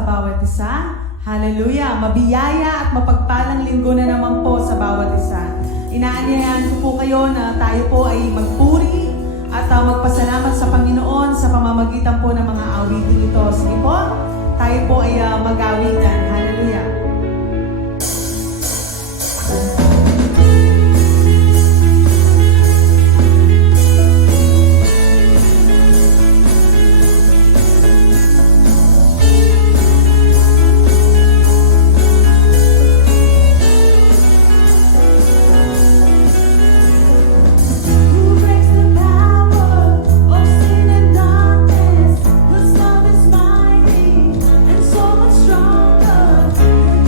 sa bawat isa. Hallelujah! Mabiyaya at mapagpalang linggo na naman po sa bawat isa. Inaanyayahan ko po kayo na tayo po ay magpuri at magpasalamat sa Panginoon sa pamamagitan po ng mga awitin ito. Sige po, tayo po ay mag-awitan. Hallelujah! Stronger.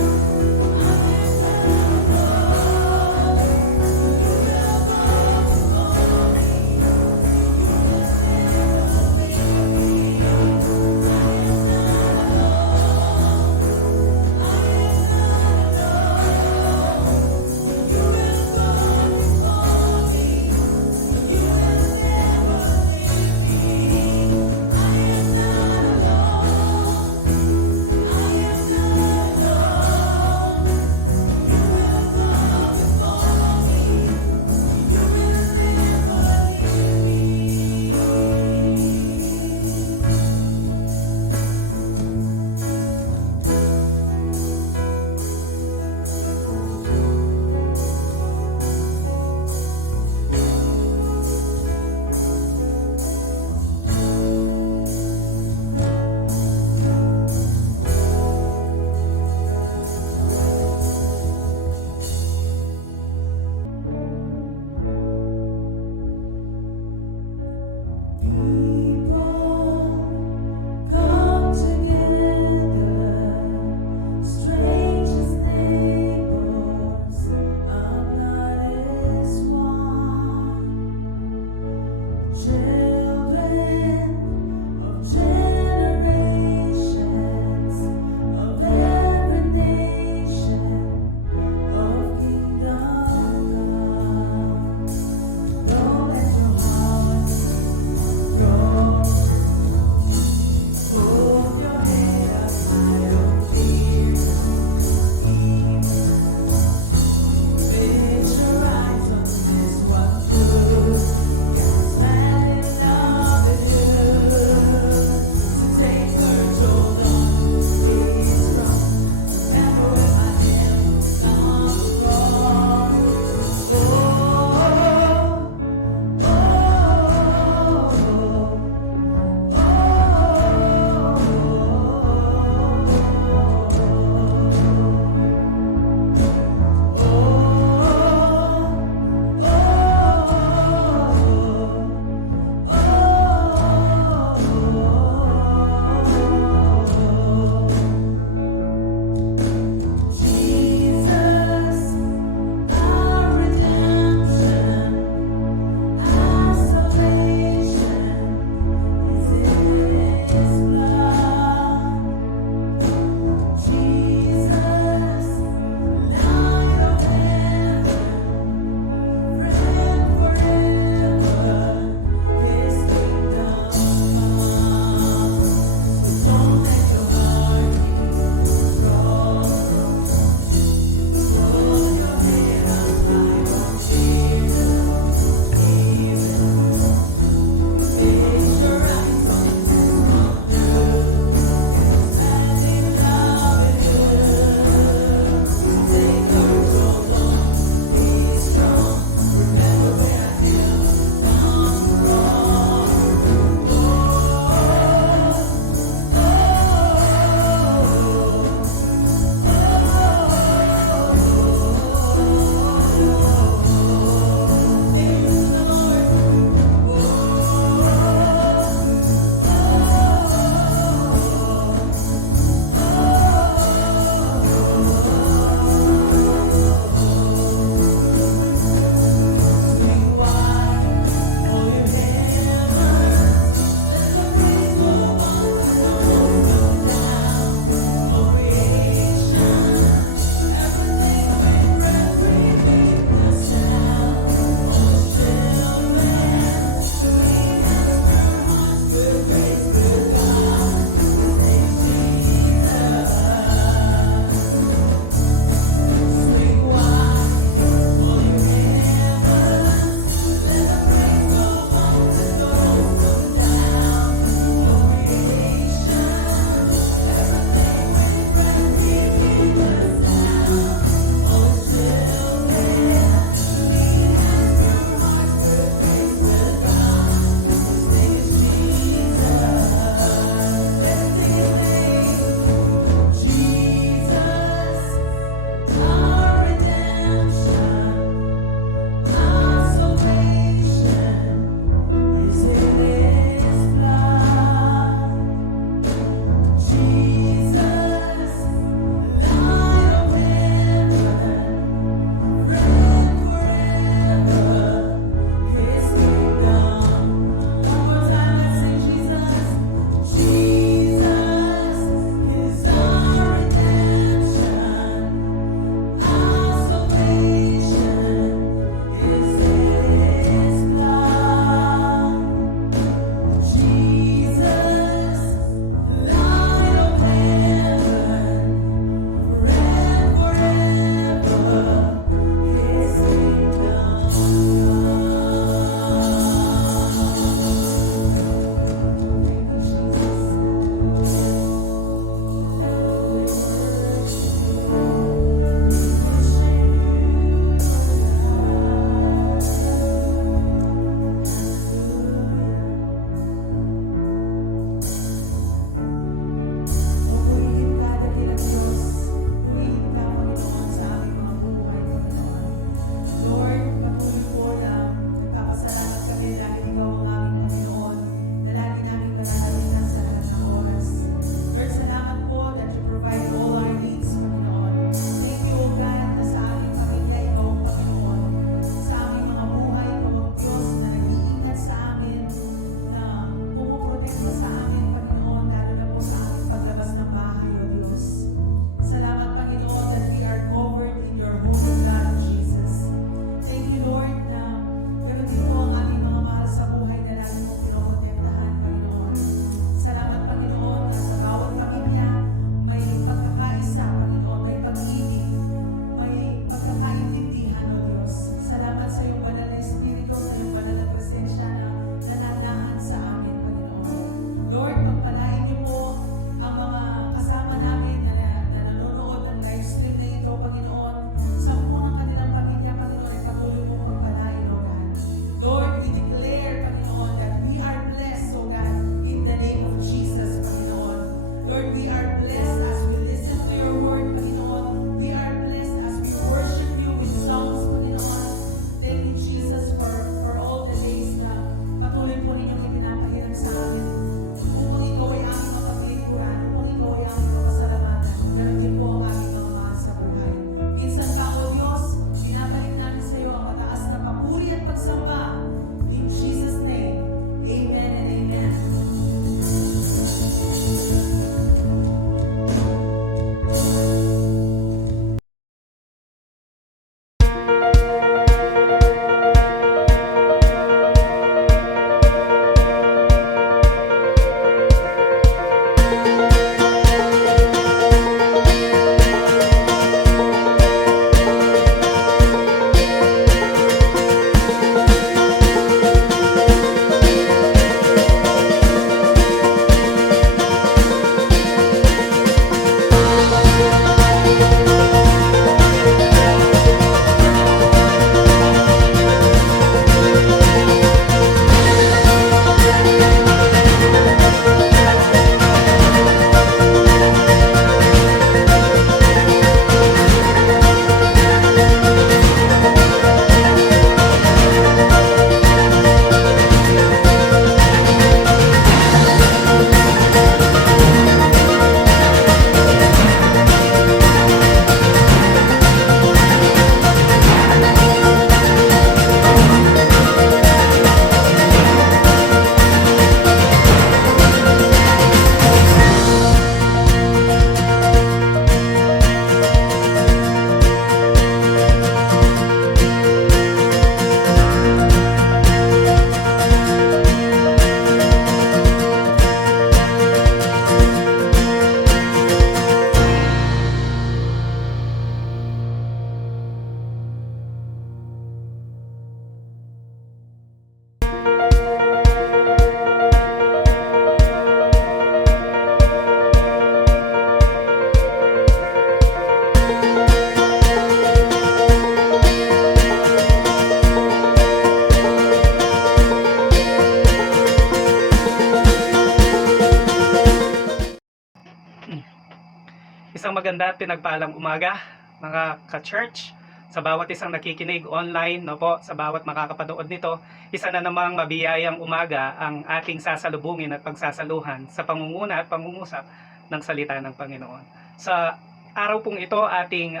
at pinagpalang umaga, mga ka-church, sa bawat isang nakikinig online, no po, sa bawat makakapanood nito. Isa na namang mabiyayang umaga ang ating sasalubungin at pagsasaluhan sa pangunguna at pangungusap ng salita ng Panginoon. Sa araw pong ito, ating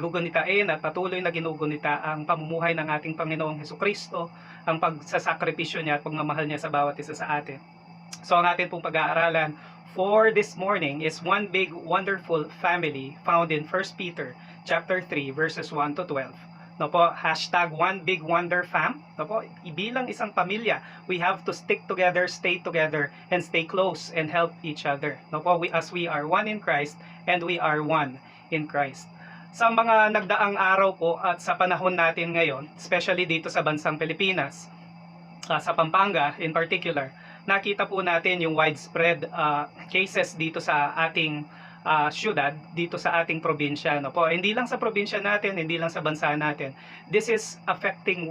gugunitain at patuloy na ginugunita ang pamumuhay ng ating Panginoong Hesukristo, ang pagsasakripisyo niya at pagmamahal niya sa bawat isa sa atin. So ang atin pong pag-aaralan for this morning is one big wonderful family found in 1 Peter chapter 3 verses 1 to 12. No po, hashtag one big wonder fam. No po, bilang isang pamilya, we have to stick together, stay together, and stay close and help each other. No po, as we are one in Christ and we are one in Christ. Sa mga nagdaang araw po at sa panahon natin ngayon, especially dito sa bansang Pilipinas, sa Pampanga in particular, nakita po natin yung widespread cases dito sa ating syudad, dito sa ating probinsya. No po? Hindi lang sa probinsya natin, hindi lang sa bansa natin. This is affecting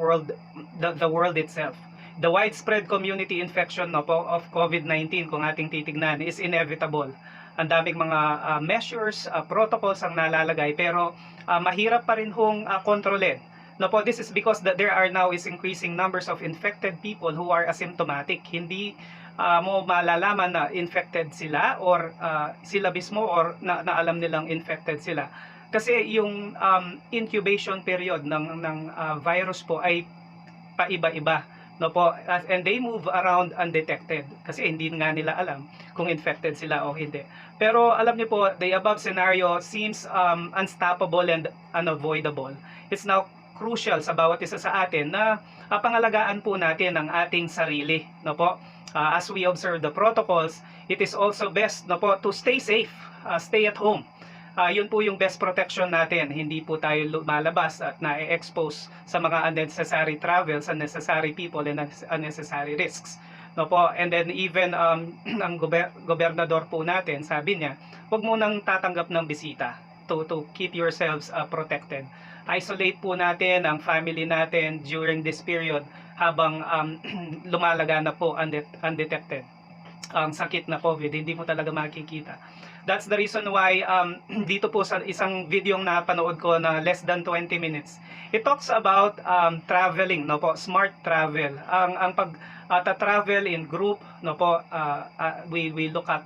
the world itself. The widespread community infection, no po, of COVID-19, kung ating titignan, is inevitable. Ang daming mga measures, protocols ang nalalagay, pero mahirap pa rin hong kontrolin. No po, this is because that there are now is increasing numbers of infected people who are asymptomatic. Hindi mo malalaman na infected sila or sila mismo or na alam nilang infected sila. Kasi yung incubation period ng virus po ay paiba-iba. No po, and they move around undetected kasi hindi nga nila alam kung infected sila o hindi. Pero alam niyo po, the above scenario seems unstoppable and unavoidable. It's now crucial sa bawat isa sa atin na pangalagaan po natin ang ating sarili, no po. As we observe the protocols, it is also best, no po, to stay safe, stay at home. Yun po yung best protection natin. Hindi po tayo lumalabas at na-expose sa mga unnecessary travels, unnecessary people, and unnecessary risks. No po, and then even ang gobernador po natin, sabi niya, huwag mo nang tatanggap ng bisita to keep yourselves protected. Isolate po natin ang family natin during this period habang lumalaga na po undetected ang sakit na COVID, hindi mo talaga makikita. That's the reason why dito po sa isang video na napanood ko na less than 20 minutes, it talks about traveling, no po, smart travel. Ang pag-travel in group, no po, we look at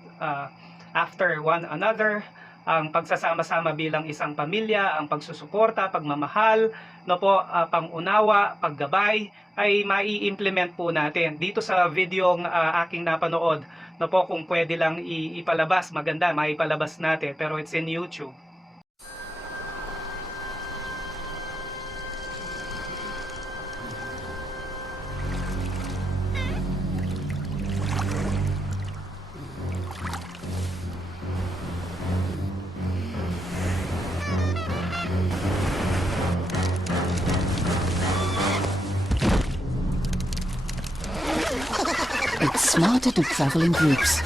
after one another, ang pagsasama-sama bilang isang pamilya, ang pagsusuporta, pagmamahal, no po, pangunawa, paggabay ay mai-implement po natin. Dito sa videong aking napanood, no po, kung pwede lang ipalabas, maganda, maipalabas natin, pero it's in YouTube. It's smarter to travel in groups.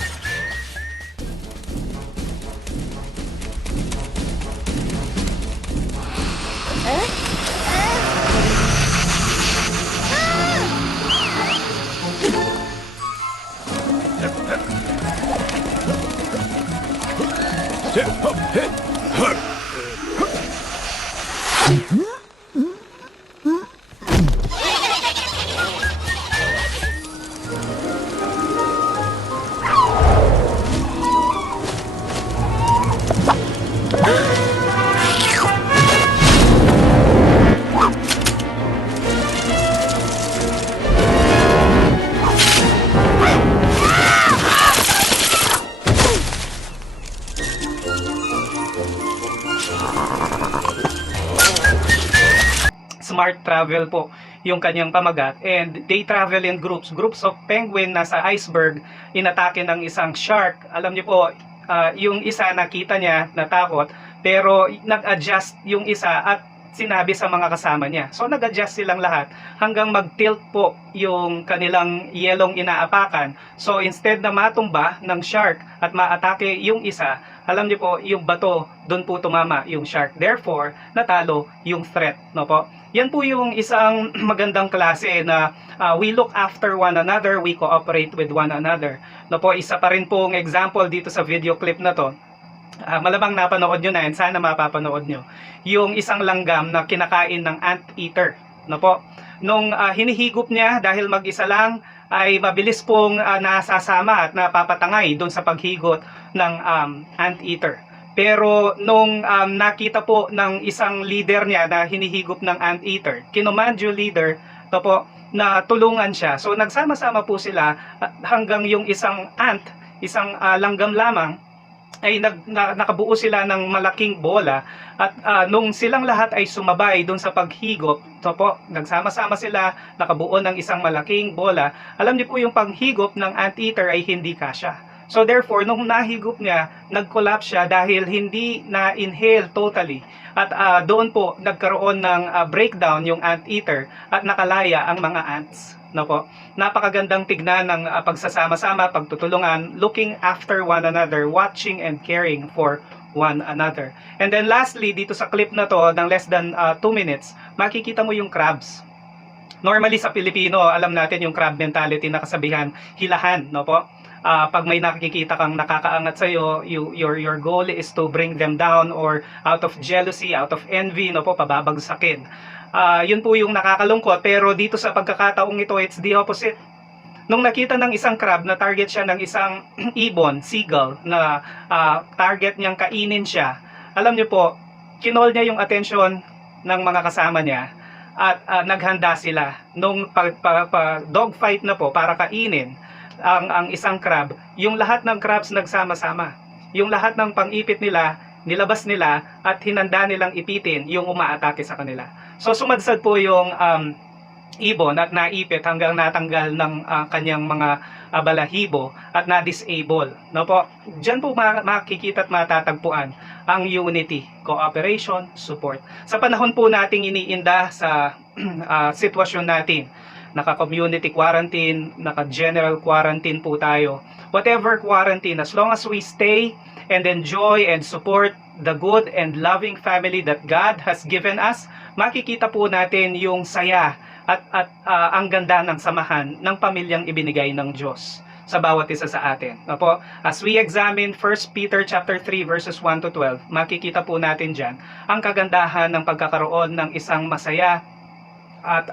Smart travel po yung kanyang pamagat, and they travel in groups of penguin nasa iceberg, inatake ng isang shark. Alam niyo po, yung isa nakita niya, natakot, pero nag-adjust yung isa at sinabi sa mga kasama niya. So nag-adjust silang lahat hanggang mag-tilt po yung kanilang yelong inaapakan. So instead na matumba ng shark at maatake yung isa, alam niyo po, yung bato, doon po tumama yung shark. Therefore, natalo yung threat, no po. Yan po yung isang magandang klase na we look after one another, we cooperate with one another. No po, isa pa rin pong example dito sa video clip na to malamang napanood nyo na and sana mapapanood nyo, yung isang langgam na kinakain ng anteater. No po? Nung hinihigop niya dahil mag-isa lang, ay mabilis pong nasasama at napapatangay doon sa paghigot ng anteater. Pero nung nakita po ng isang leader niya na hinihigop ng anteater, kinomand yung leader to po, na tulungan siya. So nagsama-sama po sila hanggang yung isang isang langgam lamang, ay nakabuo sila ng malaking bola at nung silang lahat ay sumabay doon sa paghigop, so po, nagsama-sama sila, nakabuo ng isang malaking bola. Alam niyo po yung panghigop ng anteater ay hindi kasya. So therefore, nung nahigop niya, nag-collapse siya dahil hindi na-inhale totally. At doon po nagkaroon ng breakdown yung anteater at nakalaya ang mga ants. No po? Napakagandang tignan ng pagsasama-sama, pagtutulungan, looking after one another, watching and caring for one another. And then lastly, dito sa clip na to, ng less than 2 minutes, makikita mo yung crabs. Normally sa Pilipino, alam natin yung crab mentality na kasabihan, hilahan, no po? Pag may nakikita kang nakakaangat sa'yo, your goal is to bring them down or out of jealousy, out of envy, no po, pababagsakin. Yun po yung nakakalungkot, pero dito sa pagkakataong ito, it's the opposite. Nung nakita ng isang crab na target siya ng isang ibon, seagull, na target niyang kainin siya, alam niyo po, kinol niya yung attention ng mga kasama niya at naghanda sila. Nung dogfight na po para kainin ang isang crab, yung lahat ng crabs nagsama-sama. Yung lahat ng pang-ipit nila, nilabas nila at hinanda nilang ipitin yung umaatake sa kanila. So sumadsad po yung ibon at naipit hanggang natanggal ng kanyang mga balahibo at na-disable. No po? Diyan po makikita at matatagpuan ang unity, cooperation, support. Sa panahon po nating iniinda sa sitwasyon natin, naka-community quarantine, naka-general quarantine po tayo. Whatever quarantine, as long as we stay and enjoy and support the good and loving family that God has given us, makikita po natin yung saya at ang ganda ng samahan ng pamilyang ibinigay ng Diyos sa bawat isa sa atin. Opo, as we examine 1 Peter chapter 3 verses 1 to 12, makikita po natin diyan ang kagandahan ng pagkakaroon ng isang masaya at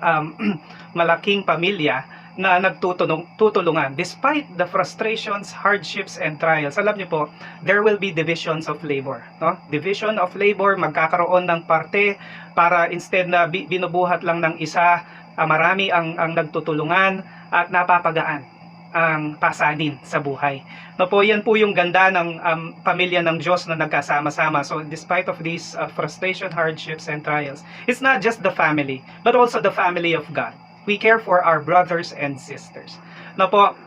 malaking pamilya na nagtutulungan despite the frustrations, hardships, and trials. Alam niyo po, there will be divisions of labor, no? Division of labor, magkakaroon ng parte para instead na binubuhat lang ng isa, marami ang nagtutulungan at napapagaan ang pasanin sa buhay. No po, yan po yung ganda ng pamilya ng Diyos na nagkasama-sama. So despite of these frustration, hardships, and trials, it's not just the family, but also the family of God. We care for our brothers and sisters. No po,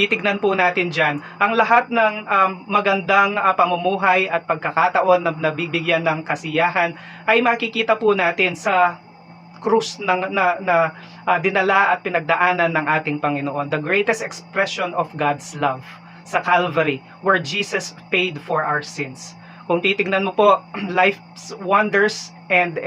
titignan po natin dyan, ang lahat ng magandang pamumuhay at pagkakataon na nabibigyan ng kasiyahan ay makikita po natin sa krus na dinala at pinagdaanan ng ating Panginoon. The greatest expression of God's love sa Calvary, where Jesus paid for our sins. Kung titignan mo po, life's wonders and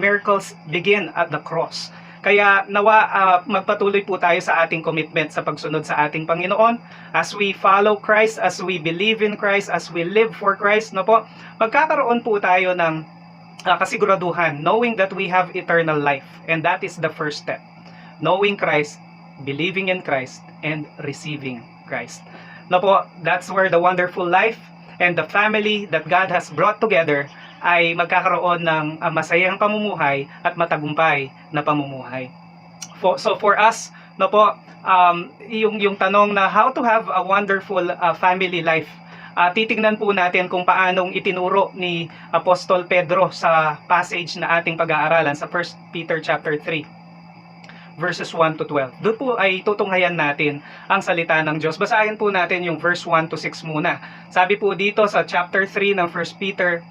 miracles begin at the cross. Kaya nawa magpatuloy po tayo sa ating commitment sa pagsunod sa ating Panginoon. As we follow Christ, as we believe in Christ, as we live for Christ, no po, magkakaroon po tayo ng kasiguraduhan, knowing that we have eternal life. And that is the first step. Knowing Christ, believing in Christ, and receiving Christ. No po, that's where the wonderful life and the family that God has brought together ay magkakaroon ng masayang pamumuhay at matagumpay na pamumuhay. So for us, no po, yung tanong na how to have a wonderful family life, titignan po natin kung paanong itinuro ni Apostol Pedro sa passage na ating pag-aaralan sa 1 Peter chapter 3 verses 1 to 12. Doon po ay tutunghayan natin ang salita ng Diyos. Basahin po natin yung verse 1 to 6 muna. Sabi po dito sa chapter 3 ng 1 Peter,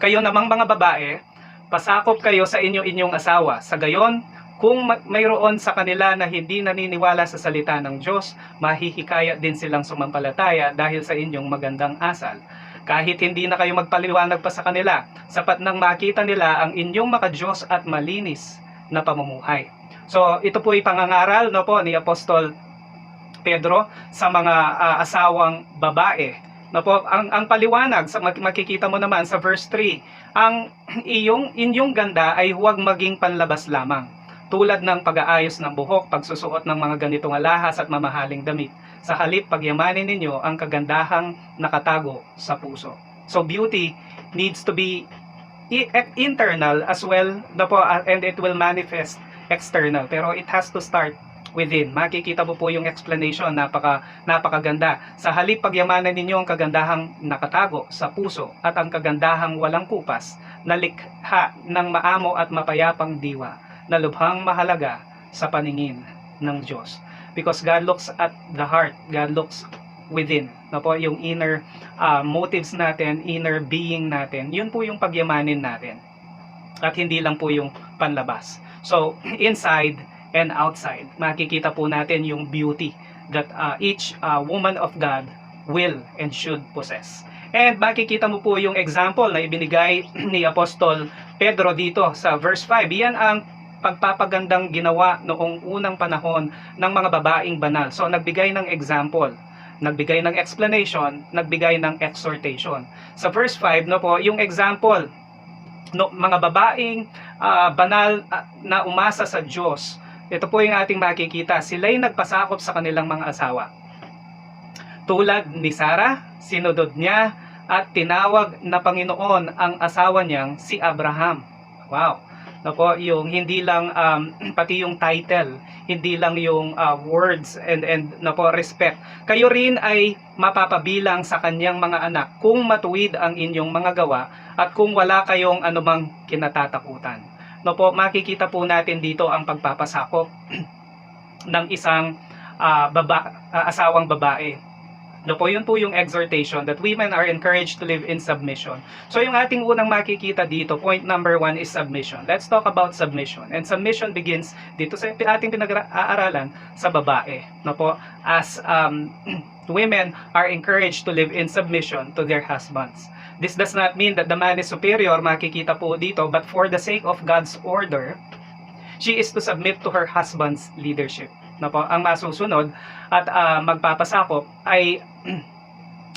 kayo namang mga babae, pasakop kayo sa inyong asawa. Sa gayon, kung mayroon sa kanila na hindi naniniwala sa salita ng Diyos, mahihikayat din silang sumampalataya dahil sa inyong magandang asal. Kahit hindi na kayo magpaliwanag pa sa kanila, sapat nang makita nila ang inyong makadiyos at malinis na pamumuhay. So ito po ay pangangaral, no po, ni Apostol Pedro sa mga asawang babae No po, ang paliwanag sa makikita mo naman sa verse 3, ang inyong ganda ay huwag maging panlabas lamang, tulad ng pag-aayos ng buhok, pagsusuot ng mga ganitong alahas at mamahaling damit. Sa halip, pagyamanin ninyo ang kagandahang nakatago sa puso. So beauty needs to be internal as well, no po, and it will manifest external, pero it has to start within. Makikita mo po yung explanation, napakaganda. Sa halip pagyamanan ninyo ang kagandahang nakatago sa puso at ang kagandahang walang kupas na likha ng maamo at mapayapang diwa na lubhang mahalaga sa paningin ng Diyos. Because God looks at the heart, God looks within. No po, yung inner motives natin, inner being natin, yun po yung pagyamanin natin. At hindi lang po yung panlabas. So, inside and outside, makikita po natin yung beauty that each woman of God will and should possess. And makikita mo po yung example na ibinigay ni Apostol Pedro dito sa verse 5. Yan ang pagpapagandang ginawa noong unang panahon ng mga babaeng banal. So, nagbigay ng example, nagbigay ng explanation, nagbigay ng exhortation. Sa verse 5, no po, yung example, no, mga babaeng banal na umasa sa Diyos, ito po yung ating makikita. Sila'y nagpasakop sa kanilang mga asawa. Tulad ni Sarah, sinudod niya at tinawag na Panginoon ang asawa niyang si Abraham. Wow! No po, yung hindi lang pati yung title, hindi lang yung words and no po, respect. Kayo rin ay mapapabilang sa kanyang mga anak kung matuwid ang inyong mga gawa at kung wala kayong anumang kinatatakutan. No po, makikita po natin dito ang pagpapasakop ng isang asawang babae. No po, yun po yung exhortation that women are encouraged to live in submission. So yung ating unang makikita dito, point number 1 is submission. Let's talk about submission. And submission begins dito sa ating pinag-aaralan sa babae. No po, as women are encouraged to live in submission to their husbands. This does not mean that the man is superior, makikita po dito, but for the sake of God's order, she is to submit to her husband's leadership. Na po, ang masusunod at magpapasakop ay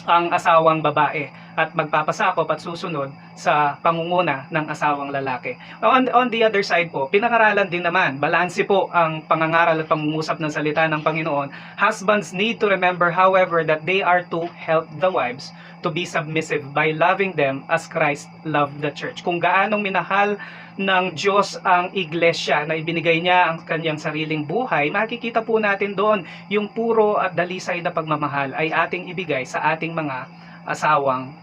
ang asawang babae at magpapasakop at susunod sa pangunguna ng asawang lalaki. On the other side po, pinangaralan din naman, balanse po ang pangangaral at pangungusap ng salita ng Panginoon. Husbands need to remember, however, that they are to help the wives to be submissive by loving them as Christ loved the church. Kung gaanong minahal ng Diyos ang iglesia na ibinigay niya ang kanyang sariling buhay, makikita po natin doon yung puro at dalisay na pagmamahal ay ating ibigay sa ating mga asawang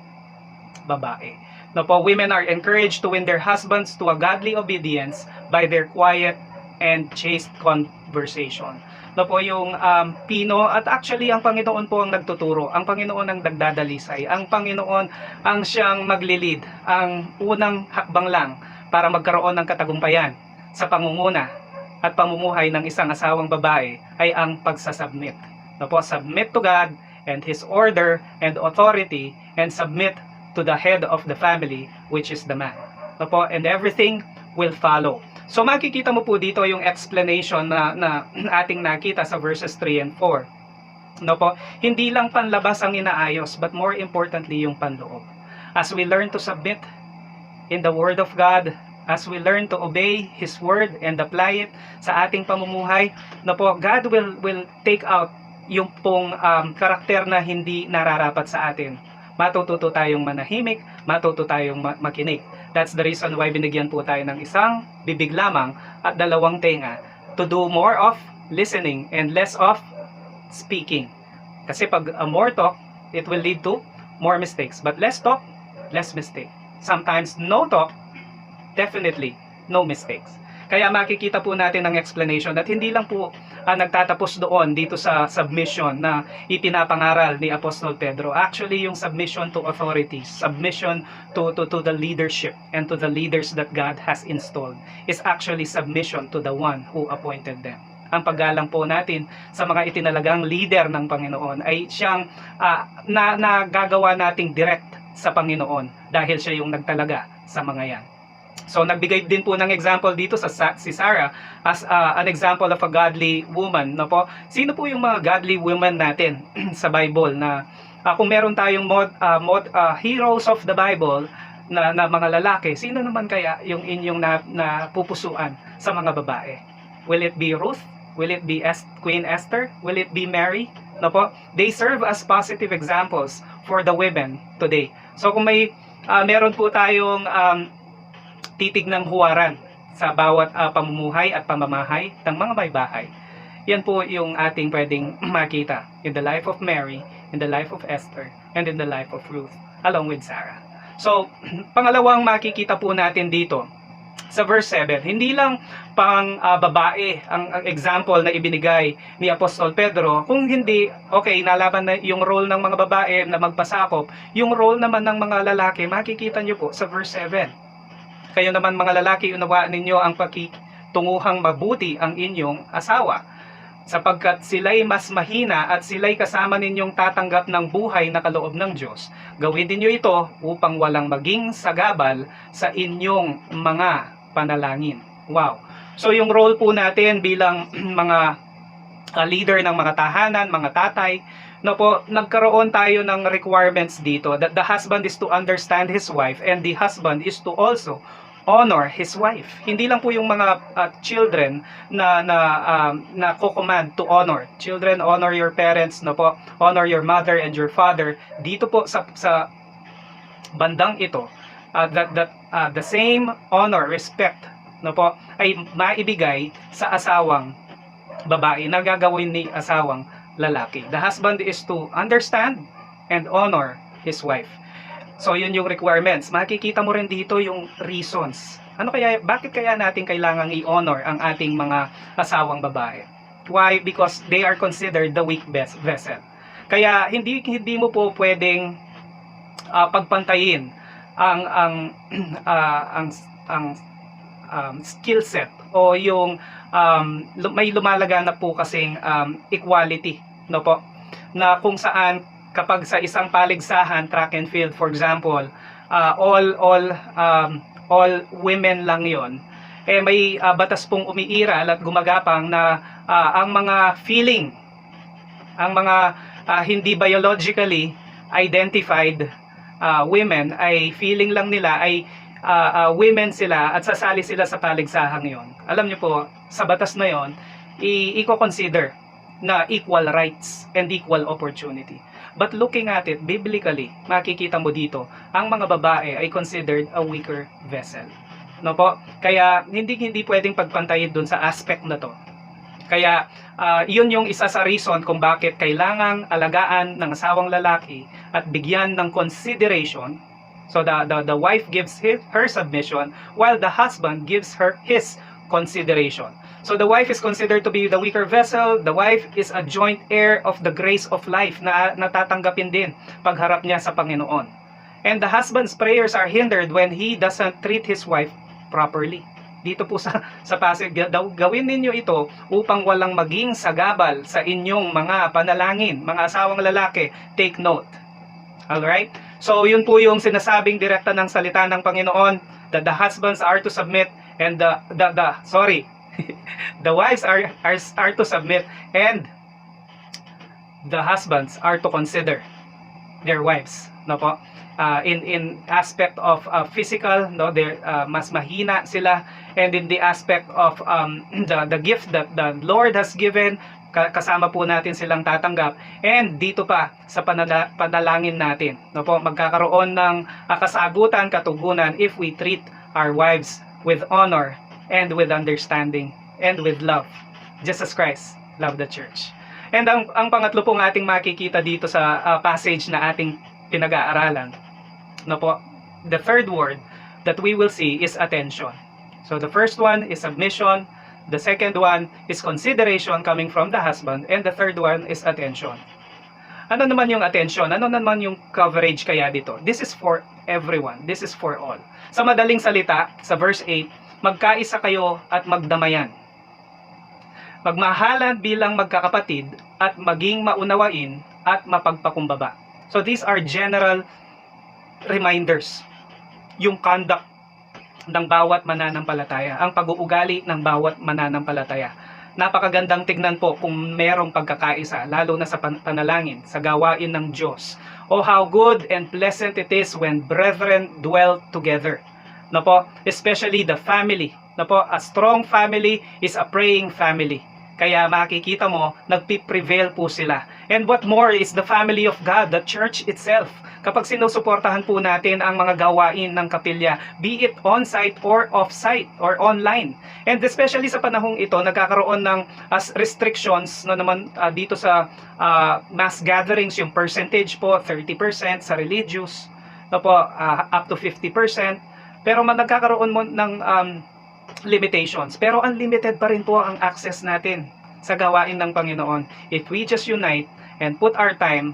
babae. No po, women are encouraged to win their husbands to a godly obedience by their quiet and chaste conversation. No po, yung pino, at actually ang Panginoon po ang nagtuturo, ang Panginoon ang nagdadalisay, ang Panginoon ang siyang maglilid, ang unang hakbang lang para magkaroon ng katagumpayan sa pangunguna at pamumuhay ng isang asawang babae ay ang pagsasubmit. No po, submit to God and His order and authority, and submit to the head of the family, which is the man. No po, and everything will follow. So makikita mo po dito yung explanation na ating nakita sa verses 3 and 4. No po, hindi lang panlabas ang inaayos, but more importantly yung panloob. As we learn to submit in the Word of God, as we learn to obey His Word and apply it sa ating pamumuhay, no po, God will take out yung pong karakter na hindi nararapat sa atin. Matututo tayong manahimik, matututo tayong makinig. That's the reason why binigyan po tayo ng isang bibig lamang at dalawang tenga to do more of listening and less of speaking. Kasi pag more talk, it will lead to more mistakes. But less talk, less mistake. Sometimes no talk, definitely no mistakes. Kaya makikita po natin ang explanation at hindi lang po nagtatapos doon dito sa submission na ipinapangaral ni Apostol Pedro. Actually, yung submission to authorities, submission to the leadership and to the leaders that God has installed is actually submission to the one who appointed them. Ang paggalang po natin sa mga itinalagang leader ng Panginoon ay siyang nagagawa nating direct sa Panginoon dahil siya yung nagtalaga sa mga yan. So nagbigay din po ng example dito si Sarah as an example of a godly woman, no po. Sino po yung mga godly women natin sa Bible na Kung meron tayong heroes of the Bible na mga lalaki, sino naman kaya yung inyong napupusuan sa mga babae? Will it be Ruth? Will it be Queen Esther? Will it be Mary? No po? They serve as positive examples for the women today. So kung meron po tayong titignang huwaran sa bawat pamumuhay at pamamahay ng mga baybahay, yan po yung ating pwedeng makita in the life of Mary, in the life of Esther, and in the life of Ruth, along with Sarah. So, pangalawang makikita po natin dito sa verse 7, hindi lang pang babae ang example na ibinigay ni Apostol Pedro, kung hindi, okay, nalaman na yung role ng mga babae na magpasakop, yung role naman ng mga lalaki, makikita nyo po sa verse 7. Kayo naman mga lalaki, unawaan ninyo ang pakitunguhang mabuti ang inyong asawa, sapagkat sila'y mas mahina at sila'y kasama ninyong tatanggap ng buhay na kaloob ng Diyos. Gawin ninyo ito upang walang maging sagabal sa inyong mga panalangin. Wow! So yung role po natin bilang mga leader ng mga tahanan, mga tatay, no po, nagkaroon tayo ng requirements dito that the husband is to understand his wife and the husband is to also honor his wife. Hindi lang po yung mga children na co-command to honor. Children, honor your parents, no po, honor your mother and your father. Dito po sa bandang ito, the same honor, respect, no po, ay maibigay sa asawang babae na gagawin ni asawang lalaki. The husband is to understand and honor his wife. So yun yung requirements. Makikita mo rin dito yung reasons. Bakit kaya natin kailangang i-honor ang ating mga asawang babae? Why? Because they are considered the weak vessel. Kaya hindi mo po pwedeng pagpantayin ang skill set o yung may lumalaganap po kasing equality, no po, na kung saan kapag sa isang paligsahan, track and field for example, all women lang yon, may batas pong umiiral at gumagapang na ang mga hindi biologically identified women ay feeling lang nila ay women sila at sasali sila sa paligsahang yon. Alam niyo po, sa batas na yon, i-consider na equal rights and equal opportunity. But looking at it biblically, makikita mo dito, ang mga babae ay considered a weaker vessel. No po? Kaya hindi pwedeng pagpantayin dun sa aspect na to. Kaya yun yung isa sa reason kung bakit kailangang alagaan ng asawang lalaki at bigyan ng consideration. So the wife gives her submission while the husband gives her his consideration. So the wife is considered to be the weaker vessel. The wife is a joint heir of the grace of life na natatanggapin din pagharap niya sa Panginoon. And the husband's prayers are hindered when he doesn't treat his wife properly. Dito po sa passage, gawin ninyo ito upang walang maging sagabal sa inyong mga panalangin, mga asawang lalaki. Take note. Alright? So yun po yung sinasabing direkta ng salita ng Panginoon, that the husbands are to submit and the wives are to submit and the husbands are to consider their wives, no po, in aspect of physical, no, mas mahina sila, and in the aspect of the gift that the Lord has given, kasama po natin silang tatanggap, and dito pa sa panalangin natin, no po, magkakaroon ng kasagutan, katugunan if we treat our wives with honor and with understanding and with love, just as Christ loved the church. And ang pangatlo pong ating makikita dito sa passage na ating pinag-aaralan, no po, the third word that we will see is attention. So the first one is submission, the second one is consideration coming from the husband, and the third one is attention. Ano naman yung attention? Ano naman yung coverage kaya dito? This is for everyone. This is for all. Sa madaling salita, sa verse 8, magkaisa kayo at magdamayan. Magmahalan bilang magkakapatid at maging maunawain at mapagpakumbaba. So these are general reminders. Yung conduct ng bawat mananampalataya, ang pag-uugali ng bawat mananampalataya. napakagandang tignan po kung merong pagkakaisa, lalo na sa panalangin, sa gawain ng Diyos. Oh, how good and pleasant it is when brethren dwell together. No po, especially the family. No po, a strong family is a praying family. Kaya makikita mo, nagpiprevail po sila. And what more is the family of God, the church itself. Kapag sinusuportahan po natin ang mga gawain ng kapilya, be it on-site or off-site or online. And especially sa panahong ito, nagkakaroon ng restrictions no naman dito sa mass gatherings, yung percentage po, 30% sa religious, no po, up to 50%. Pero nagkakaroon mo ng limitations. Pero unlimited pa rin po ang access natin sa gawain ng Panginoon. If we just unite and put our time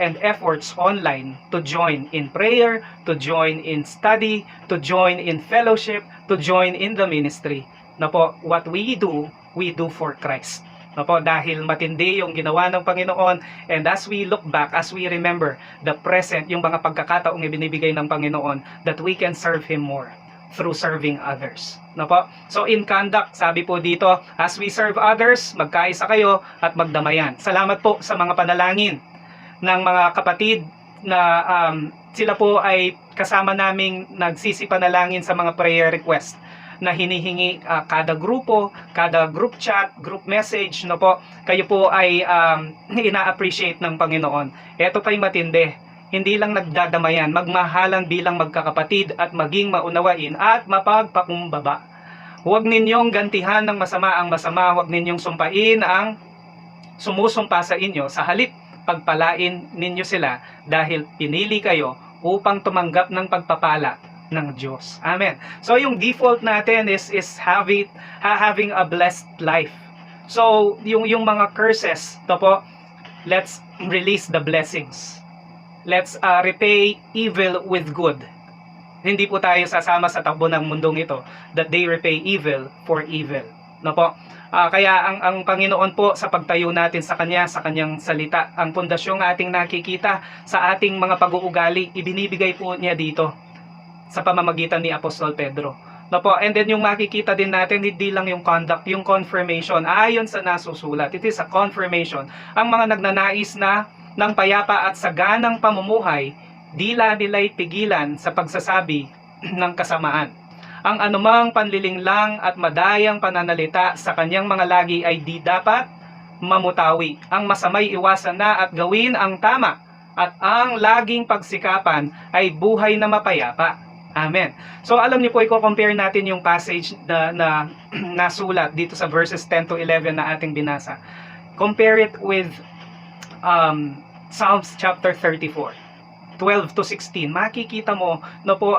and efforts online to join in prayer, to join in study, to join in fellowship, to join in the ministry. What we do for Christ. Dahil matindi yung ginawa ng Panginoon, and as we look back, as we remember the present, yung mga pagkakataong ibinibigay ng Panginoon, that we can serve Him more through serving others. So in conduct, sabi po dito, as we serve others, magkaisa kayo at magdamayan. Salamat po sa mga panalangin ng mga kapatid na sila po ay kasama naming nagsisipanalangin sa mga prayer request na hinihingi kada grupo, kada group chat, group message, kayo po ay ina-appreciate ng Panginoon. Ito pa'y matindi. Hindi lang nagdadamayan, magmahalan bilang magkakapatid at maging maunawain at mapagpakumbaba. Huwag ninyong gantihan ng masama ang masama, huwag ninyong sumpain ang sumusumpa sa inyo. Sa halip, pagpalain ninyo sila dahil pinili kayo upang tumanggap ng pagpapala ng Diyos. Amen. So yung default natin is having a blessed life. So yung mga curses, let's release the blessings. Let's repay evil with good. Hindi po tayo sasama sa takbo ng mundong ito that they repay evil for evil. Kaya ang Panginoon po sa pagtayo natin sa Kanya, sa Kanyang salita, ang pundasyong ating nakikita sa ating mga pag-uugali, ibinibigay po niya dito sa pamamagitan ni Apostol Pedro. And then yung makikita din natin, hindi lang yung conduct, yung confirmation, ayon sa nasusulat. It is a confirmation. Ang mga nagnanais na ng payapa at saganang pamumuhay, dila nila'y pigilan sa pagsasabi ng kasamaan. Ang anumang panlilinglang at madayang pananalita sa kanyang mga lagi ay di dapat mamutawi. Ang masamay iwasan na at gawin ang tama, at ang laging pagsikapan ay buhay na mapayapa. Amen. So alam niyo po, i-compare natin yung passage na nasulat dito sa verses 10 to 11 na ating binasa. Compare it with Psalms chapter 34, 12 to 16. Makikita mo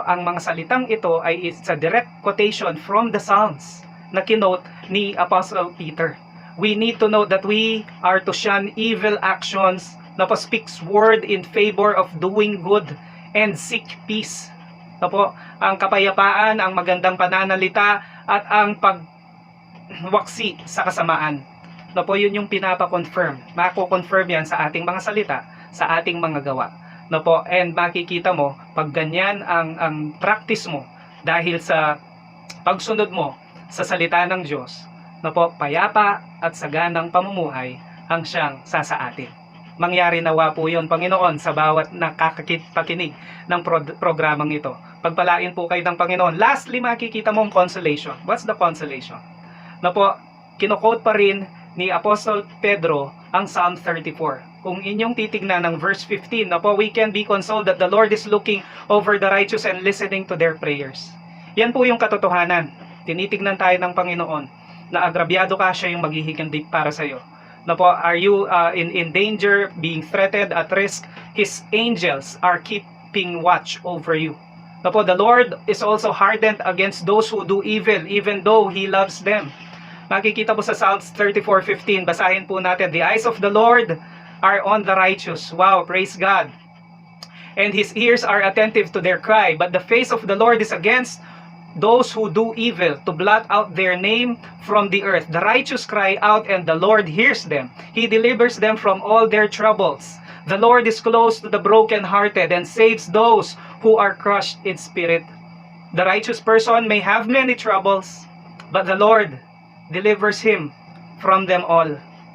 ang mga salitang ito ay it's a direct quotation from the Psalms na kinote ni Apostle Peter. We need to know that we are to shun evil actions, speaks word in favor of doing good and seek peace. Ang kapayapaan, ang magandang pananalita at ang pagwaksi sa kasamaan. Yun yung pinapa-confirm. Mako-confirm yan sa ating mga salita, sa ating mga gawa. And makikita mo, pag ganyan ang practice mo, dahil sa pagsunod mo sa salita ng Diyos, payapa at saganang pamumuhay ang siyang sasaatin. Mangyari nawa po yun, Panginoon, sa bawat nakakakinig ng programang ito. Pagpalain po kayo ng Panginoon. Lastly, makikita mong consolation. What's the consolation? Kino-quote pa rin ni Apostle Pedro ang Psalm 34. Kung inyong titignan ng verse 15, we can be consoled that the Lord is looking over the righteous and listening to their prayers. Yan po yung katotohanan. Tinitignan tayo ng Panginoon na agrabyado ka, siya yung maghihigandig para sa iyo. Are you in danger, being threatened, at risk? His angels are keeping watch over you. The Lord is also hardened against those who do evil, even though He loves them. Makikita po sa Psalms 34:15, basahin po natin, the eyes of the Lord are on the righteous. Wow, praise God. And His ears are attentive to their cry, but the face of the Lord is against those who do evil, to blot out their name from the earth. The righteous cry out, and the Lord hears them. He delivers them from all their troubles. The Lord is close to the brokenhearted and saves those who are crushed in spirit. The righteous person may have many troubles, but the Lord delivers him from them all.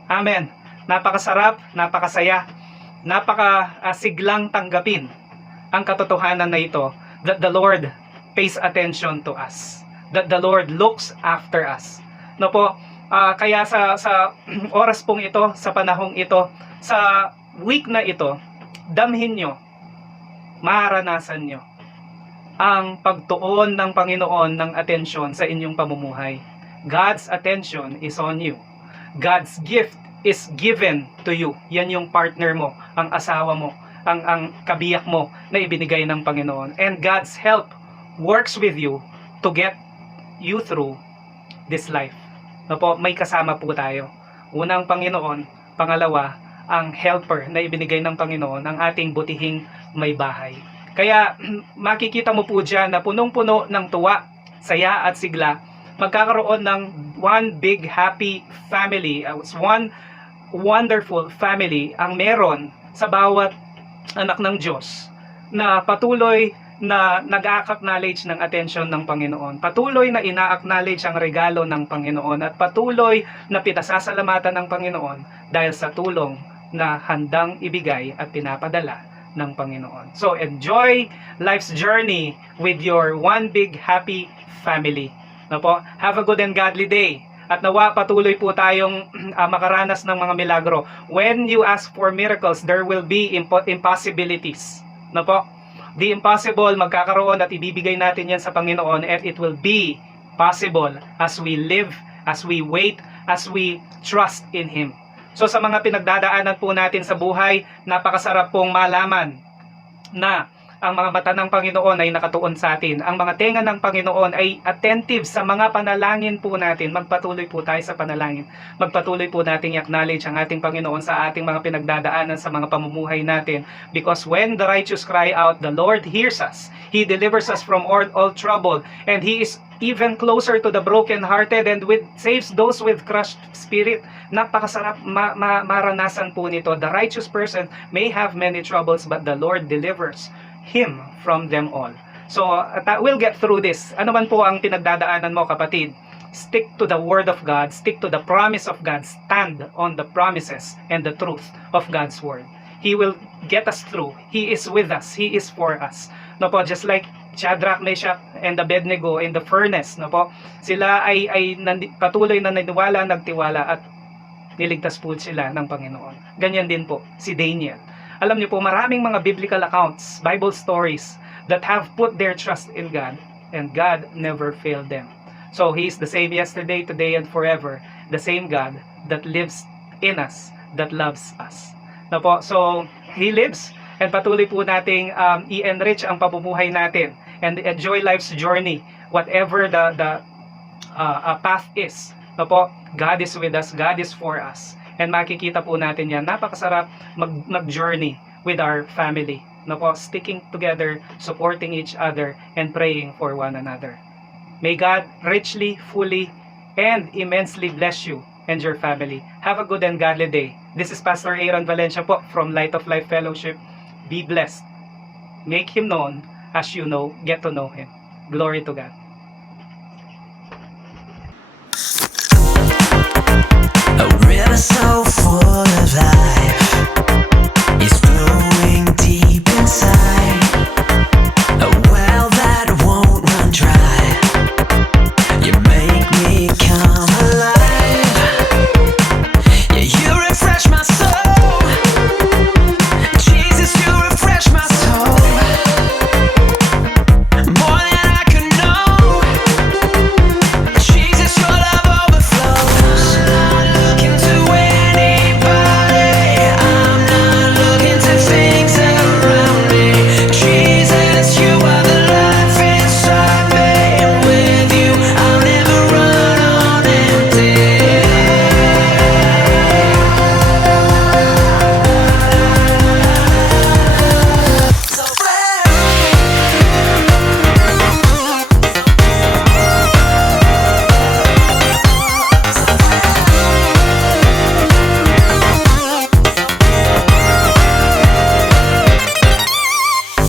Amen. Napakasarap, napakasaya, napakasiglang tanggapin ang katotohanan na ito that the Lord pays attention to us. That the Lord looks after us. No po, kaya sa oras pong ito, sa panahong ito, sa week na ito, damhin nyo, maranasan nyo ang pagtuon ng Panginoon ng atensyon sa inyong pamumuhay. God's attention is on you. God's gift is given to you. Yan yung partner mo, ang asawa mo, ang kabiyak mo na ibinigay ng Panginoon. And God's help works with you to get you through this life. No po, may kasama po tayo. Unang Panginoon, pangalawa, ang helper na ibinigay ng Panginoon, ang ating butihing may bahay. Kaya makikita mo po dyan na punong-puno ng tuwa, saya at sigla, magkakaroon ng one big happy family, one wonderful family ang meron sa bawat anak ng Diyos na patuloy na nag-acknowledge ng atensyon ng Panginoon, patuloy na ina-acknowledge ang regalo ng Panginoon at patuloy na pinasasalamatan ng Panginoon dahil sa tulong na handang ibigay at pinapadala ng Panginoon. So enjoy life's journey with your one big happy family. No po? Have a good and godly day. At nawa patuloy po tayong makaranas ng mga milagro. When you ask for miracles, there will be impossibilities. No po? The impossible magkakaroon at ibibigay natin yan sa Panginoon, and it will be possible as we live, as we wait, as we trust in Him. So sa mga pinagdadaanan po natin sa buhay, napakasarap pong malaman na ang mga mata ng Panginoon ay nakatuon sa atin. Ang mga tenga ng Panginoon ay attentive sa mga panalangin po natin. Magpatuloy po tayo sa panalangin. Magpatuloy po natin i-acknowledge ang ating Panginoon sa ating mga pinagdadaanan sa mga pamumuhay natin. Because when the righteous cry out, the Lord hears us. He delivers us from all trouble. And He is even closer to the brokenhearted and saves those with crushed spirit. Napakasarap maranasan po nito. The righteous person may have many troubles, but the Lord delivers him from them all. So, we'll get through this. Ano man po ang pinagdadaanan mo, kapatid, stick to the Word of God, stick to the promise of God, stand on the promises and the truth of God's Word. He will get us through. He is with us. He is for us. No po, just like Shadrach, Meshach, and Abednego in the furnace, no po, sila ay patuloy na naniwala, nagtiwala, at niligtas po sila ng Panginoon. Ganyan din po si Daniel. Alam niyo po, maraming mga biblical accounts, Bible stories that have put their trust in God, and God never failed them. So He is the same yesterday, today, and forever. The same God that lives in us, that loves us. Na po, so He lives, and patuloy po nating i-enrich ang pamumuhay natin and enjoy life's journey, whatever the path is. Na po, God is with us, God is for us. And makikita po natin yan. Napakasarap mag-journey with our family. No po, sticking together, supporting each other, and praying for one another. May God richly, fully, and immensely bless you and your family. Have a good and godly day. This is Pastor Aaron Valencia po from Light of Life Fellowship. Be blessed. Make Him known as you know, get to know Him. Glory to God. A river so